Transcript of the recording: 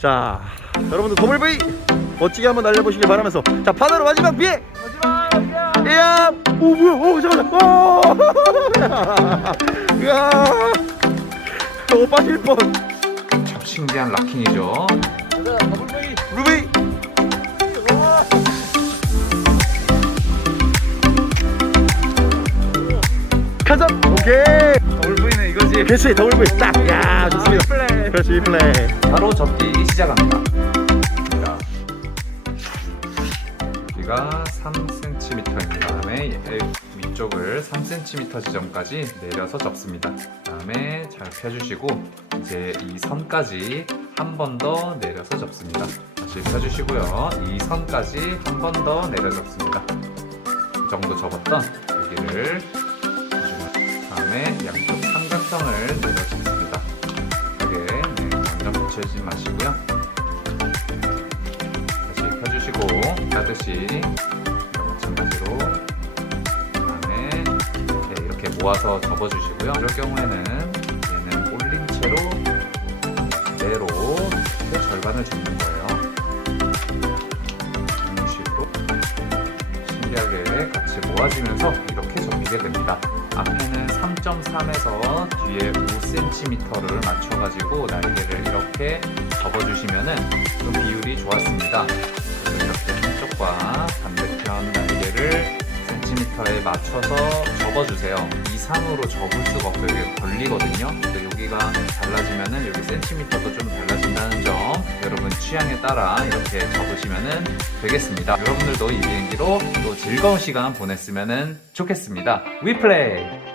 자, 여러분들 도물브이 멋지게 한번 날려보시길 바라면서 자 판으로 마지막 비행. 마지막 야 야, 오 뭐야, 오 잠깐만, 오, 야, 오 빠질 뻔. 참 신기한 락킹이죠 루비. 가자. 오케이. 올브이는 이거지 그렇지, 더블브이 딱. 야, 좋습니다. 그렇지, 플레이. 바로 접기 시작합니다. 자, 여기가 3cm인 다음에 위쪽을 3cm 지점까지 내려서 접습니다. 그 다음에 잘 펴주시고 이제 이 선까지 한 번 더 내려서 접습니다. 다시 펴주시고요. 이 선까지 한 번 더 내려 접습니다. 이 정도 접었던 여기를 그 다음에 양쪽 삼각형을 붙여지지 마시고요. 다시 펴주시고 하듯이 마찬가지로 그다음에 네, 이렇게 모아서 접어주시고요. 이럴 경우에는 얘는 올린 채로 그대로 의 절반을 접는 거예요. 이런 식으로 신기하게 같이 모아지면서 이렇게 접히게 됩니다. 앞에는 3.3에서 뒤에 5cm를 맞춰가지고 날개를 이렇게 접어주시면은 좀 비율이 좋았습니다. 이렇게 한쪽과 반대편 날개를 cm에 맞춰서 접어주세요. 이상으로 접을 수가 없어요. 이게 걸리거든요. 그래서 여기가 달라지면은 여기 cm도 좀 달라진다는 점 여러분 취향에 따라 이렇게 접으시면은 되겠습니다. 여러분들도 이 비행기로 또 즐거운 시간 보냈으면 좋겠습니다. 위플레이!